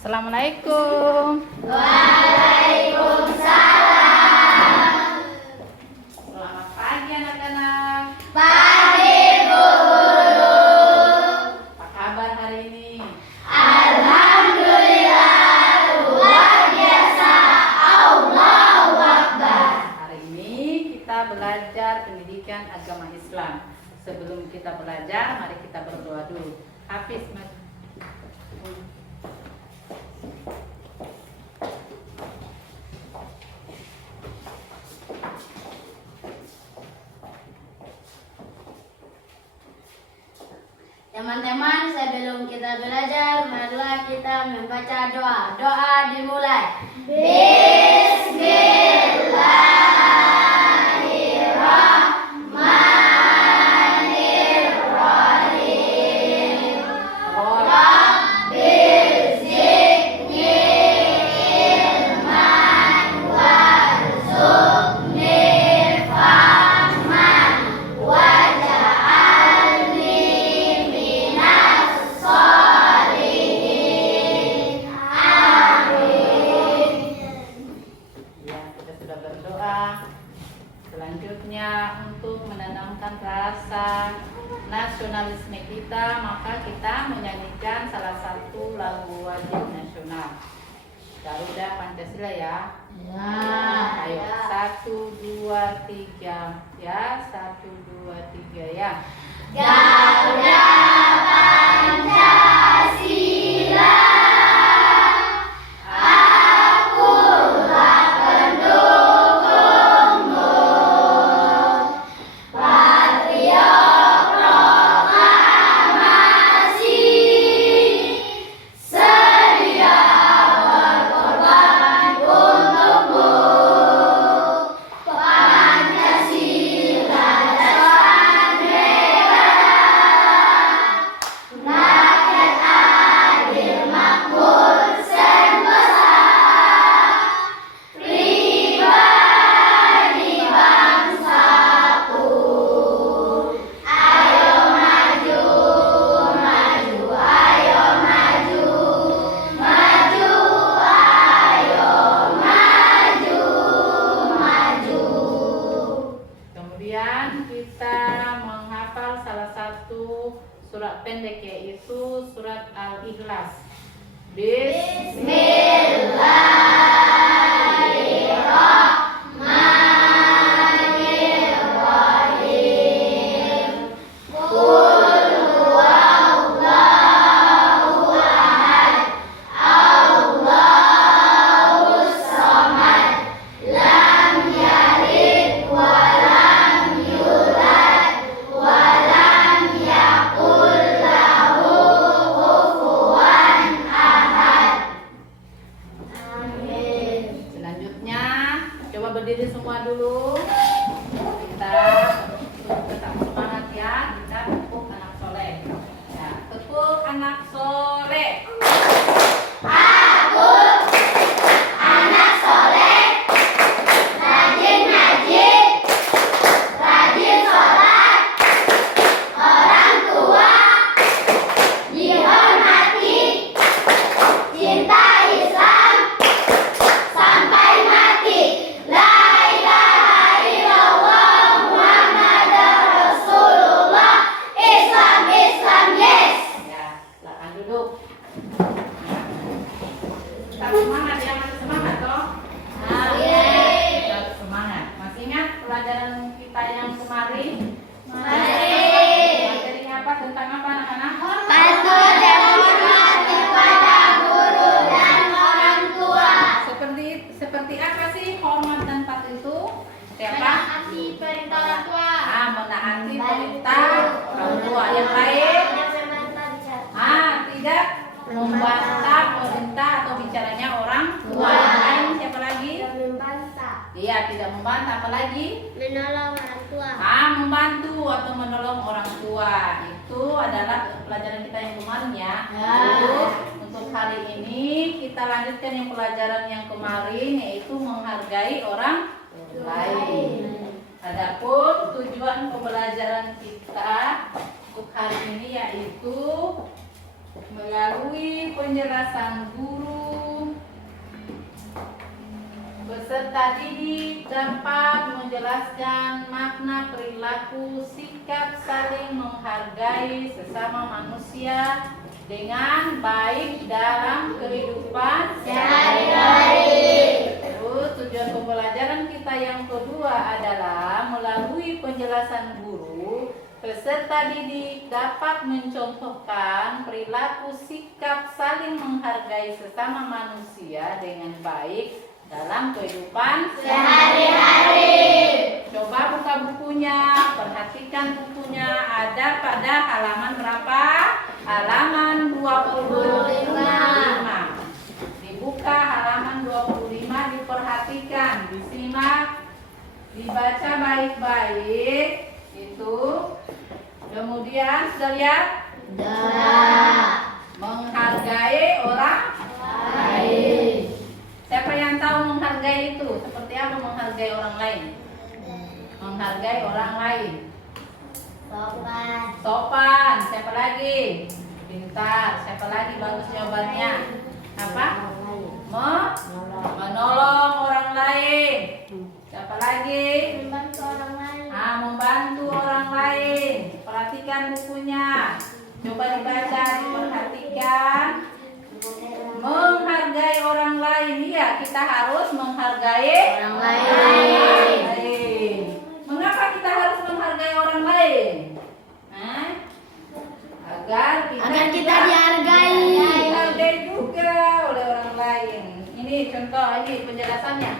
Assalamualaikum. Waalaikumsalam. Selamat pagi anak-anak. Pagi Bu Guru. Apa kabar hari ini? Alhamdulillah luar biasa. Allahu Akbar. Hari ini kita belajar pendidikan agama Islam. Sebelum kita belajar, mari kita berdoa dulu. Hafiz, Mas. Teman-teman, sebelum kita belajar, marilah kita membaca doa. Doa dimulai. Bismillahirrahmanirrahim. Rabbil zidni ilman warzuqni fahman waj'alni minas sholihin. Amin. Ya, kita sudah berdoa. Selanjutnya untuk menanamkan rasa nasionalisme kita, maka kita menyanyikan salah satu lagu wajib nasional. Garuda Pancasila ya. Ayo, 1, 2, 3 ya, 1, 2, 3 ya. Garuda Pancasila, akulah pendukungmu. Patriot proklamasi, sedia berkorban untukmu. Pancasila dasar negara, rakyat adil makmur sentosa, pribadi bangsaku. Ayo maju, maju, ayo maju, maju, ayo maju, maju. Kemudian kita menghafal salah satu surat pendek, yaitu surat Al-Ikhlas. Bismillahirrahmanirrahim. Qul huwallahu ahad, Allahus samad, lam yalid wa lam yulad wa lam yakul lahu kufuwan ahad. Amin. Selanjutnya, coba berdiri semua dulu. Kita tetap semangat ya. Kita tepuk anak soleh. Ya, tepuk anak soleh. Aku anak soleh, rajin ngaji, rajin sholat, orang tua dihormati, cinta Islam sampai mati. La ilaha illallah Muhammadar Rasulullah. Islam, Islam, yes. Ya, silakan duduk. Tetap semangat ya, masih semangat toh? Amin. Tetap semangat. Masih ingat pelajaran kita yang kemarin? Masih. Materinya apa? Tentang apa anak-anak? Patuh dan hormat kepada guru dan orang tua. Seperti apa sih hormat dan patuh itu? Siapa? Menaati perintah orang tua. Menaati perintah orang tua. Yang lain? Tidak membantah perintah atau bicaranya orang tua. Yang lain siapa lagi? Membantah. Iya, tidak membantah. Apa lagi? Menolong orang tua. Membantu atau menolong orang tua. Itu adalah pelajaran kita yang kemarin ya. Ya. Terus, untuk hari ini kita lanjutkan yang pelajaran yang kemarin, yaitu menghargai orang lain. Adapun tujuan pembelajaran kita untuk hari ini yaitu melalui penjelasan guru Peserta didik dapat menjelaskan makna perilaku sikap saling menghargai sesama manusia dengan baik dalam kehidupan sehari-hari. Terus tujuan pembelajaran kita yang kedua adalah melalui penjelasan guru, peserta didik dapat mencontohkan perilaku sikap saling menghargai sesama manusia dengan baik dalam kehidupan Sehari-hari. Coba buka bukunya, perhatikan bukunya, ada pada halaman berapa? Halaman 25. Dibuka halaman 25, diperhatikan, disimak, dibaca baik-baik. Itu. Kemudian sudah lihat? Menghargai orang lain. Siapa yang tahu menghargai itu? Seperti apa menghargai orang lain? Menghargai orang lain. Sopan. Siapa lagi? Pintar. Siapa lagi bagus jawabannya? Apa? Menolong orang lain. Siapa lagi? Membantu orang lain. Membantu orang lain. Perhatikan bukunya. Coba dibaca, diperhatikan. Menghargai orang lain. Iya, kita harus menghargai Orang lain. Mengapa kita harus menghargai orang lain? Agar kita dihargai. dihargai juga oleh orang lain. Ini contoh, ini penjelasannya.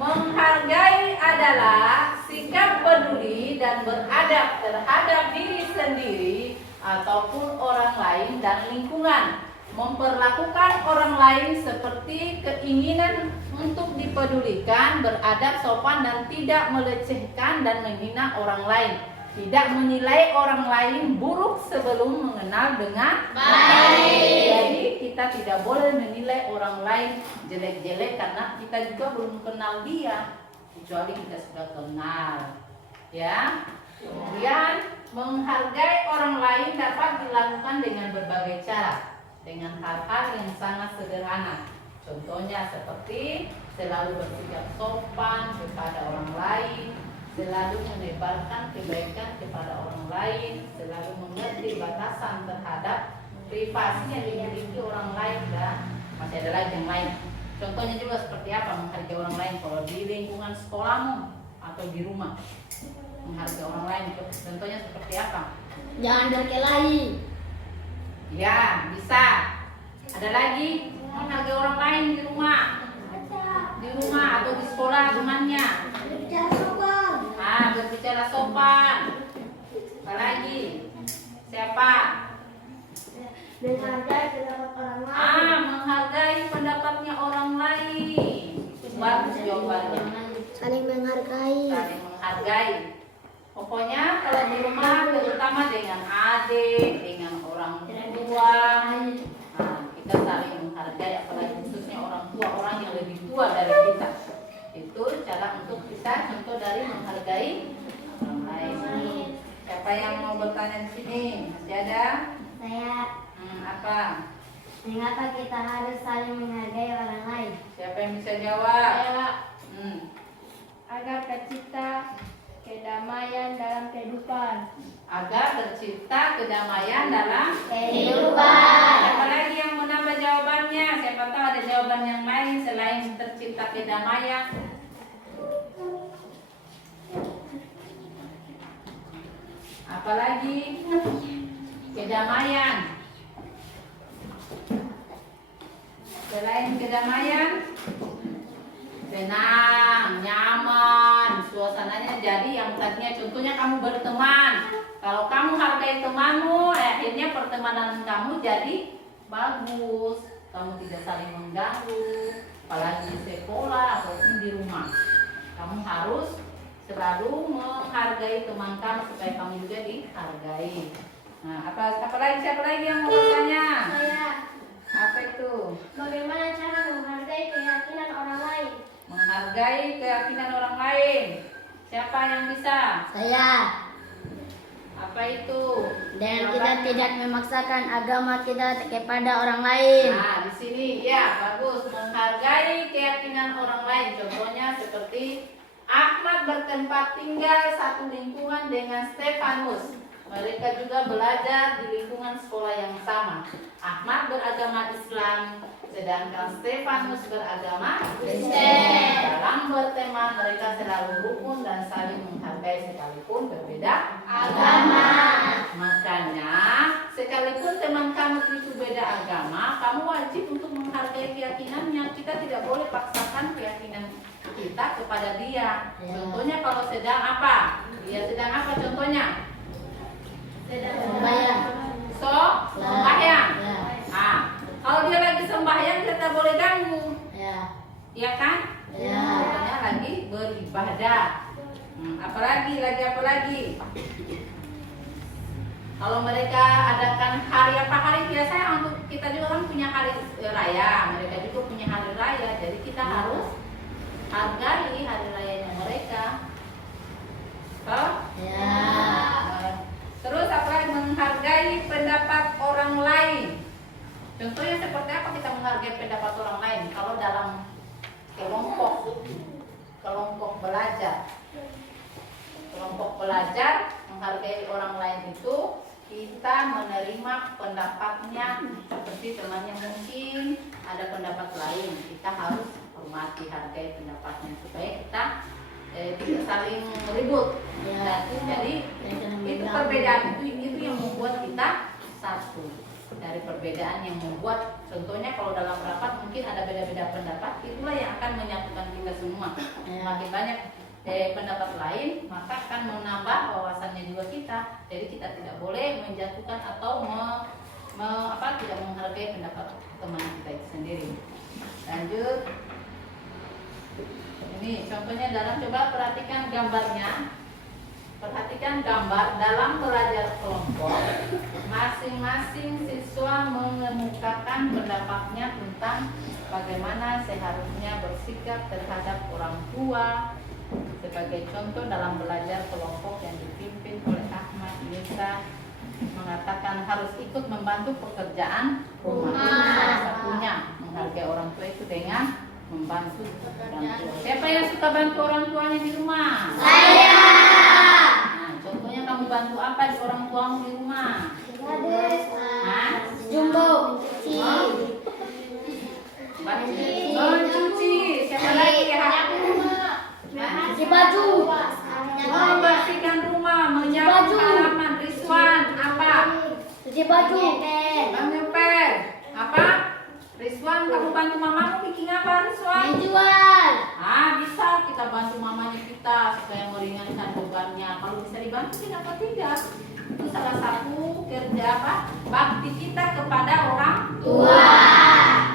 Menghargai adalah sikap peduli dan beradab terhadap diri sendiri ataupun orang lain dan lingkungan. Memperlakukan orang lain seperti keinginan untuk dipedulikan, beradab, sopan, dan tidak melecehkan dan menghina orang lain. Tidak menilai orang lain buruk sebelum mengenal dengan baik. Jadi kita tidak boleh menilai orang lain jelek-jelek karena kita juga belum kenal dia, kecuali kita sudah kenal. Ya. Kemudian menghargai orang lain dapat dilakukan dengan berbagai cara, dengan hal-hal yang sangat sederhana. Contohnya seperti selalu bersikap sopan kepada orang lain, selalu menebarkan kebaikan kepada orang lain, selalu mengerti batasan terhadap privasi yang dimiliki orang lain, dan masih ada lagi yang lain. Contohnya juga seperti apa menghargai orang lain kalau di lingkungan sekolahmu atau di rumah. Menghargai orang lain, contohnya seperti apa? Jangan berkelahi. Ya, bisa. Ada lagi menghargai orang lain di rumah atau di sekolah temannya. Berbicara sopan. Apa lagi? Siapa? Menghargai pendapat orang lain. Menghargai pendapatnya orang lain. Itu bagus jawabannya. Saling menghargai. Saling menghargai. Pokoknya kalau di rumah terutama dengan adik, dengan orang tua, kita saling menghargai, apalagi khususnya orang tua, orang yang lebih tua dari kita. Itu cara untuk kita contoh dari menghargai orang lain. Siapa yang mau bertanya di sini? Masih ada? Saya. Apa? Mengapa kita harus saling menghargai orang lain? Siapa yang bisa jawab? Saya. Agar tercipta kedamaian dalam kehidupan. Agar tercipta kedamaian dalam Kehidupan. Siapa lagi yang mau nambah jawabannya? Siapa tahu ada jawaban yang lain selain tercipta kedamaian. Apalagi kedamaian. Selain kedamaian, tenang, nyaman, suasananya jadi yang tadinya contohnya kamu berteman. Kalau kamu hargai temanmu, akhirnya pertemanan kamu jadi bagus. Kamu tidak saling mengganggu, apalagi di sekolah ataupun di rumah. Kamu harus selalu menghargai teman kamu supaya kamu juga dihargai. Nah, apalagi siapa lagi yang mau bertanya? Saya. Apa itu? Bagaimana cara menghargai keyakinan orang lain? Menghargai keyakinan orang lain. Siapa yang bisa? Saya. Apa itu? Dan kita tidak memaksakan agama kita kepada orang lain. Nah, di sini ya bagus, menghargai keyakinan orang lain. Contohnya seperti Ahmad bertempat tinggal satu lingkungan dengan Stefanus. Mereka juga belajar di lingkungan sekolah yang sama. Ahmad beragama Islam, sedangkan Stefanus beragama Kristen. Dalam berteman mereka selalu rukun dan saling menghargai sekalipun berbeda agama. Makanya sekalipun teman kamu itu beda agama, kamu wajib untuk menghargai keyakinannya. Kita tidak boleh paksakan keyakinan kita kepada dia. Contohnya kalau sedang apa? Dia sedang apa contohnya? Sembahyang. Sembahyang. Ya. Ah, kalau dia lagi sembahyang kita boleh ganggu, Ya. ya kan? Ya. Makanya lagi beribadah. Apalagi? Kalau mereka adakan hari apa hari biasanya untuk kita juga kan punya hari raya, mereka juga punya hari raya, jadi kita harus hargai hari rayanya mereka. Ya. Terus apalagi menghargai pendapat orang lain. Contohnya seperti apa kita menghargai pendapat orang lain? Kalau dalam kelompok belajar, menghargai orang lain itu kita menerima pendapatnya. Seperti temannya mungkin ada pendapat lain, kita harus hormati, hargai pendapatnya supaya kita tidak saling ribut. Ya. Jadi itu perbedaan itu yang membuat kita satu. Dari perbedaan yang membuat, contohnya kalau dalam rapat mungkin ada beda-beda pendapat, itulah yang akan menyatukan kita semua. Makin banyak pendapat lain, maka akan menambah wawasannya juga kita. Jadi kita tidak boleh menjatuhkan atau tidak menghargai pendapat teman kita itu sendiri. Lanjut. Ini contohnya coba perhatikan gambarnya. Perhatikan gambar dalam belajar kelompok. Masing-masing siswa mengemukakan pendapatnya tentang bagaimana seharusnya bersikap terhadap orang tua. Sebagai contoh dalam belajar kelompok yang dipimpin oleh Ahmad, Nisa mengatakan harus ikut membantu pekerjaan rumah. Salah satunya menghargai orang tua itu dengan membantu orang tua. Siapa yang suka bantu orang tuanya di rumah? Saya. Nah, contohnya kamu bantu apa di orang tuamu di rumah? Hah? Jumbo. Mencuci. Siapa lagi ya? Cuci baju. Membersihkan rumah, menyapu halaman. Rizwan apa? Cuci baju. Mengepel. Apa? Rizwan, kamu bantu mamamu bikin apa, Rizwan? Menjual. Bisa kita bantu mamanya kita supaya meringankan bebannya. Kalau bisa dibantu kenapa tidak? Itu salah satu kerja apa? Bakti kita kepada orang tua.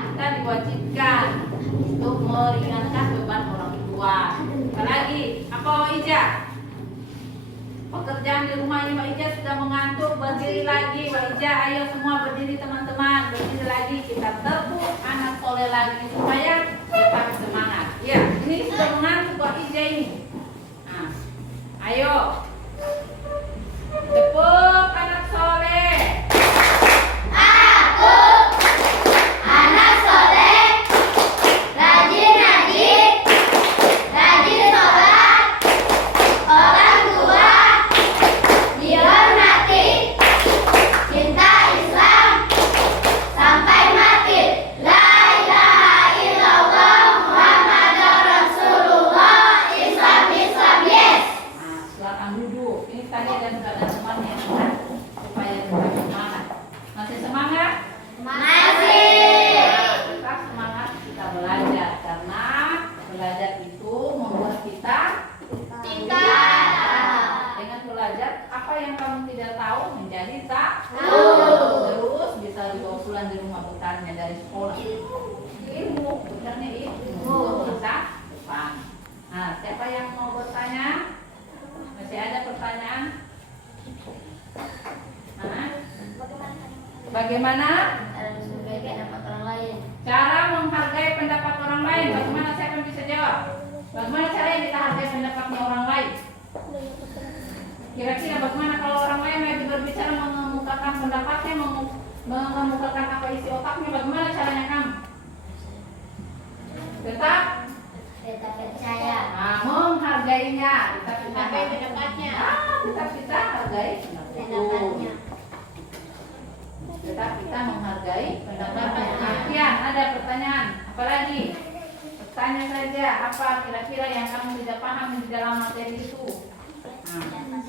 Kita diwajibkan untuk meringankan beban orang tua. Apalagi apa Ija? Pekerjaan di rumahnya Mbak Ija sudah mengantuk, berdiri lagi Mbak Ija. Ayo semua berdiri teman-teman, berdiri lagi, kita tepuk anak soleh lagi supaya tetap semangat. Ya, ini sudah mengantuk Mbak Ija ini. Nah, ayo tepuk anak soleh. Aku anak soleh, rajin sholat, orang tua dihormati, cinta Islam sampai mati. La ilaha illallah Muhammadur Rasulullah. Islam yes. Nah, silakan duduk. Ini tadi ada temannya kan? Supaya tetap semangat. Masih semangat? Masih. Tetap semangat kita belajar karena belajar itu membuat kita dengan belajar apa yang kamu tidak tahu menjadi tahu. Terus bisa dibawa pulang di rumah bekalnya dari sekolah. Ilmu, bekalnya ilmu masa depan. Nah, siapa yang mau bertanya? Masih ada pertanyaan? Bagaimana Sebagai dapat orang lain. cara menghargai pendapat orang lain? Bagaimana, siapa yang bisa jawab? Bagaimana cara kita hargai pendapatnya orang lain? Kira-kira bagaimana kalau orang lain lagi berbicara mengemukakan pendapatnya, mengemukakan apa isi otaknya, bagaimana caranya kamu? Tetap percaya. menghargainya, tetap kita Menghargai pendapatnya. tetap kita hargai Pendapatnya. tetap kita menghargai pendapatnya. Kemudian ada pertanyaan, apa lagi? Tanya saja apa kira-kira yang kamu tidak paham di dalam materi itu. Nah,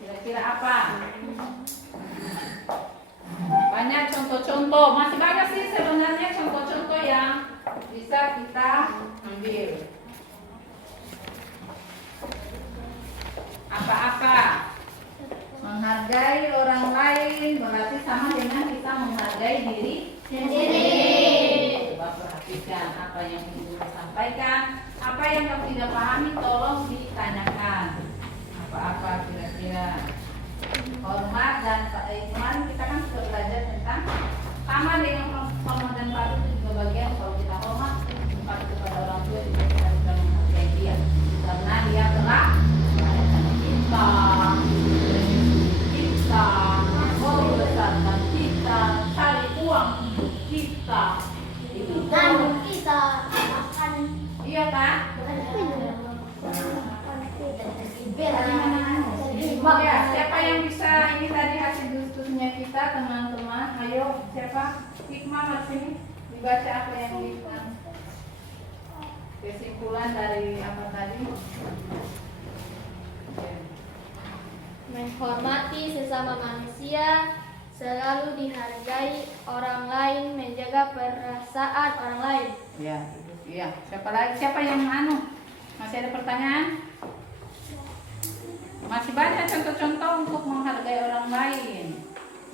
kira-kira apa? Banyak contoh-contoh, masih banyak sih sebenarnya contoh-contoh yang bisa kita ambil. Apa-apa? Menghargai orang lain berarti sama dengan kita menghargai diri Sendiri. Coba perhatikan apa yang Ibu sampaikan. Apa yang kamu tidak pahami tolong ditanyakan. Apa-apa kira-kira? Hormat dan kemarin kita kan sudah belajar tentang sama dengan hormat dan patuh itu juga bagian kalau kita hormat patuh kepada orang tua juga kita sudah menghargai dia karena dia telah melahirkan kita membesarkan kita, cari uang untuk kita. Itu Dan kita akan iya kan? Ya, siapa yang bisa ini tadi hasil diskusinya kita teman-teman? Ayo, siapa? Hikmah mas ini dibaca apa yang dibilang kesimpulan dari apa tadi? Menghormati sesama manusia, selalu dihargai orang lain, menjaga perasaan orang lain. Iya, iya. Siapa lagi? Siapa yang Masih ada pertanyaan? Masih banyak contoh-contoh untuk menghargai orang lain.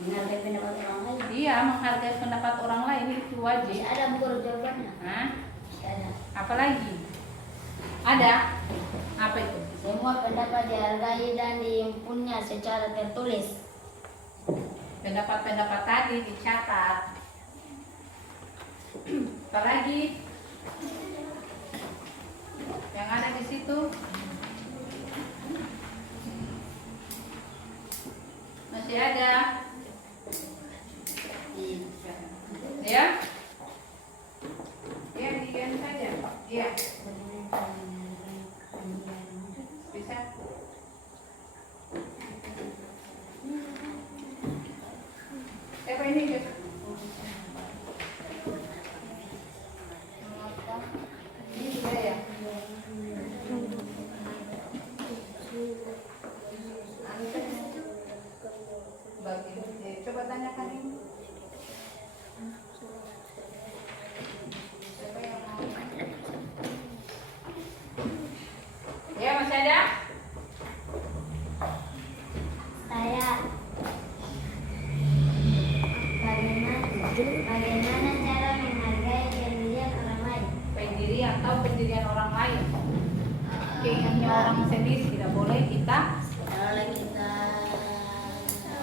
menghargai pendapat orang lain. Iya, menghargai pendapat orang lain itu wajib. Masih ada buku jawabannya. Hah? Masih ada. Apa lagi? Ada? Apa itu? Semua pendapat dihargai dan dihimpunnya secara tertulis. Pendapat-pendapat tadi dicatat. Apa lagi? Yang ada di situ? Masih ada? Ya? Ya, diam saja. Iya. Bisa? Siapa ini? Ini sudah ya? Coba tanyakan ini. Siapa yang mau? Ya, masih ada? Saya bagaimana cara menghargai pendirian orang lain? Pendirian atau pendirian orang lain. Keinginannya orang sendiri tidak boleh kita Kalau kita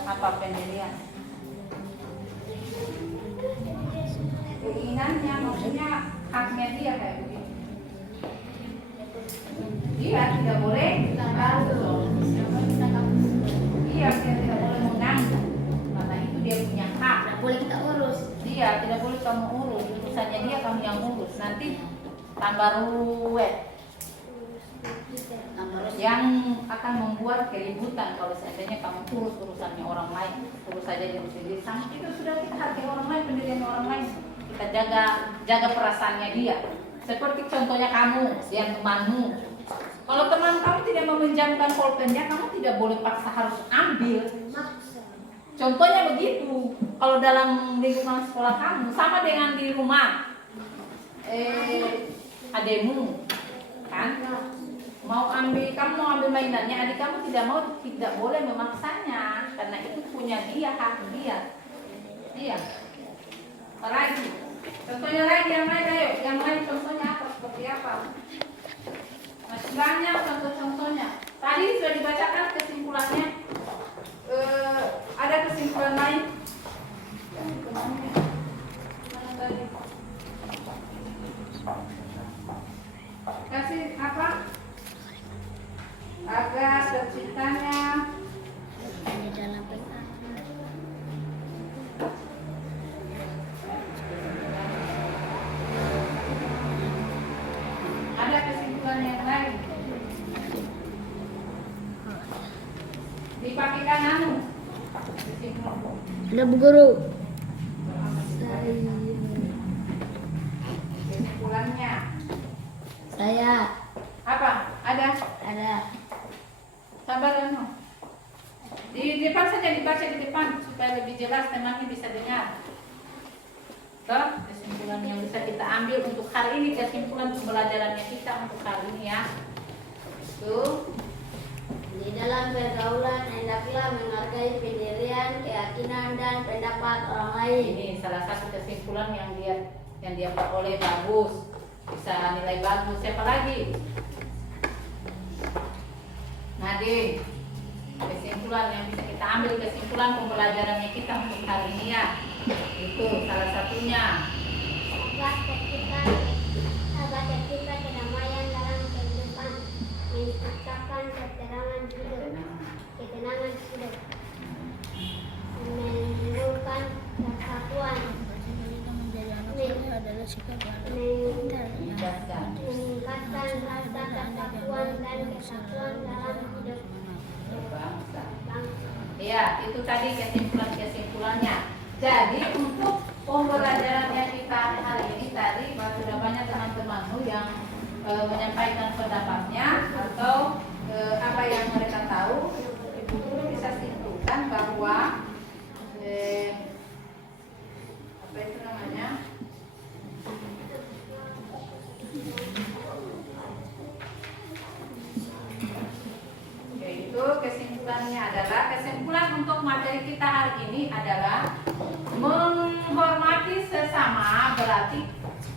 apa pendirian. Keinginannya maksudnya haknya dia kayak begitu. Dia tidak boleh dia tidak boleh mengganggu karena itu dia punya hak. tidak boleh kita urus. Dia tidak boleh kamu urus, urusannya dia kamu yang urus. Nanti tambah ruwet yang akan membuat keributan kalau seandainya kamu urus urusannya orang lain. Urus saja diri sendiri. Sama itu sudah kita hargai orang lain, pendirian orang lain. Kita jaga perasaannya dia. Seperti contohnya kamu, yang temanmu. Kalau teman kamu tidak meminjamkan pulpennya, kamu tidak boleh paksa harus ambil. Contohnya begitu. Kalau dalam lingkungan sekolah kamu, sama dengan di rumah ademu, kan? Kamu mau ambil mainannya, adik kamu tidak boleh memaksanya, karena itu punya dia, hak dia. Iya. Apalagi? Contohnya lagi yang lain, ayo. Yang lain contohnya apa? Seperti apa? Masih banyak contoh-contohnya. Tadi sudah dibacakan kesimpulannya. Ada kesimpulan lain? Mana tadi? Kasih apa? Agar Ada Bu Guru. Kesimpulannya Saya apa? Ada? ada. Sabar Anu. Di depan saja dibaca di depan supaya lebih jelas temannya bisa dengar. Toh, kesimpulan yang bisa kita ambil untuk hari ini, kesimpulan pembelajarannya kita untuk hari ini ya. Itu Di dalam pergaulan hendaklah menghargai pendirian, keyakinan dan pendapat orang lain. ini salah satu kesimpulan yang dia peroleh bagus, bisa nilai bagus. Siapa lagi? Nadine. Kesimpulan yang bisa kita ambil, kesimpulan pembelajarannya kita untuk hari ini ya. Itu salah satunya. Sahabat tercipta kedamaian dalam kehidupan, menciptakan ketenangan hidup, menimbulkan persatuan, meningkatkan rasa persatuan dan kesatuan dalam hidup Bangsa. bangsa. Ya, itu tadi kesimpulannya. Jadi untuk pembelajarannya kita hari ini tadi sudah banyak teman-temanmu yang menyampaikan pendapatnya atau apa yang mereka tahu. Ibu guru bisa simpulkan bahwa apa itu namanya? Yaitu kesimpulannya adalah kesimpulan untuk materi kita hari ini adalah menghormati sesama berarti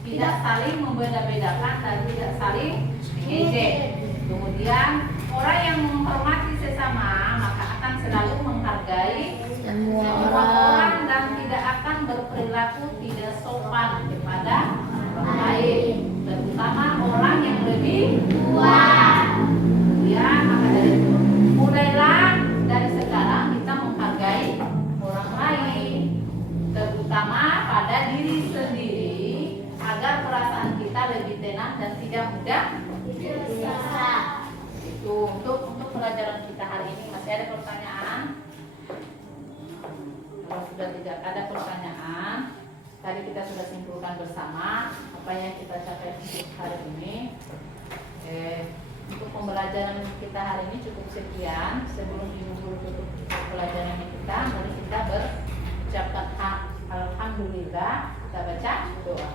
tidak saling membeda-bedakan dan tidak saling mengejek. Kemudian orang yang menghormati sesama maka akan selalu menghargai semua orang dan tidak akan berperilaku tidak sopan kepada orang lain, terutama orang yang lebih tua. Kemudian maka dari itu mulailah dari sekarang kita menghargai orang lain, terutama pada diri sendiri agar perasaan kita lebih tenang dan tidak mudah biasa. Itu untuk pelajaran kita hari ini. Masih ada pertanyaan? Kalau sudah tidak ada pertanyaan, tadi kita sudah simpulkan bersama apa yang kita capai untuk hari ini. Untuk pembelajaran kita hari ini cukup sekian. Sebelum Ibu Guru tutup pelajaran kita, mari kita berucapkan alhamdulillah. Kita baca doa.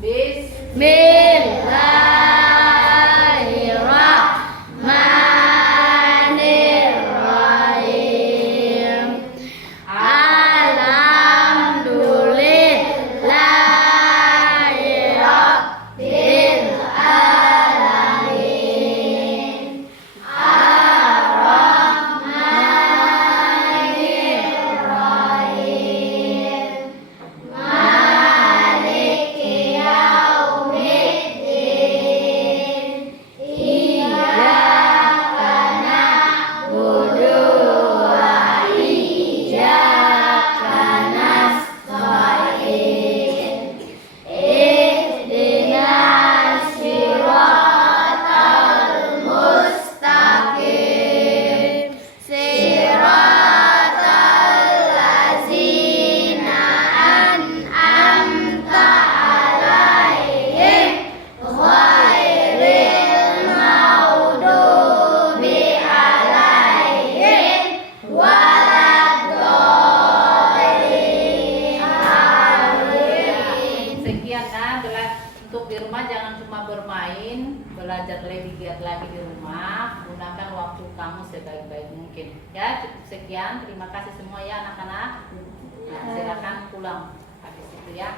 Bismillahirrahmanirrahim. Alhamdulillahirabbil alamin. Ar-Rahmanirrahim. Maliki yaumiddin. Iyyaka na'budu wa iyyaka nasta'in. Ihdinas siratal mustaqim. Siratal ladzina an'amta 'alaihim ghairil maghdubi 'alaihim waladdallin. Amin. Sekian untuk di rumah jangan cuma bermain, belajar lebih giat lagi di rumah. Gunakan waktu kamu sebaik-baik mungkin. Ya, cukup sekian. Terima kasih semua ya anak-anak. Nah, silakan pulang habis itu ya.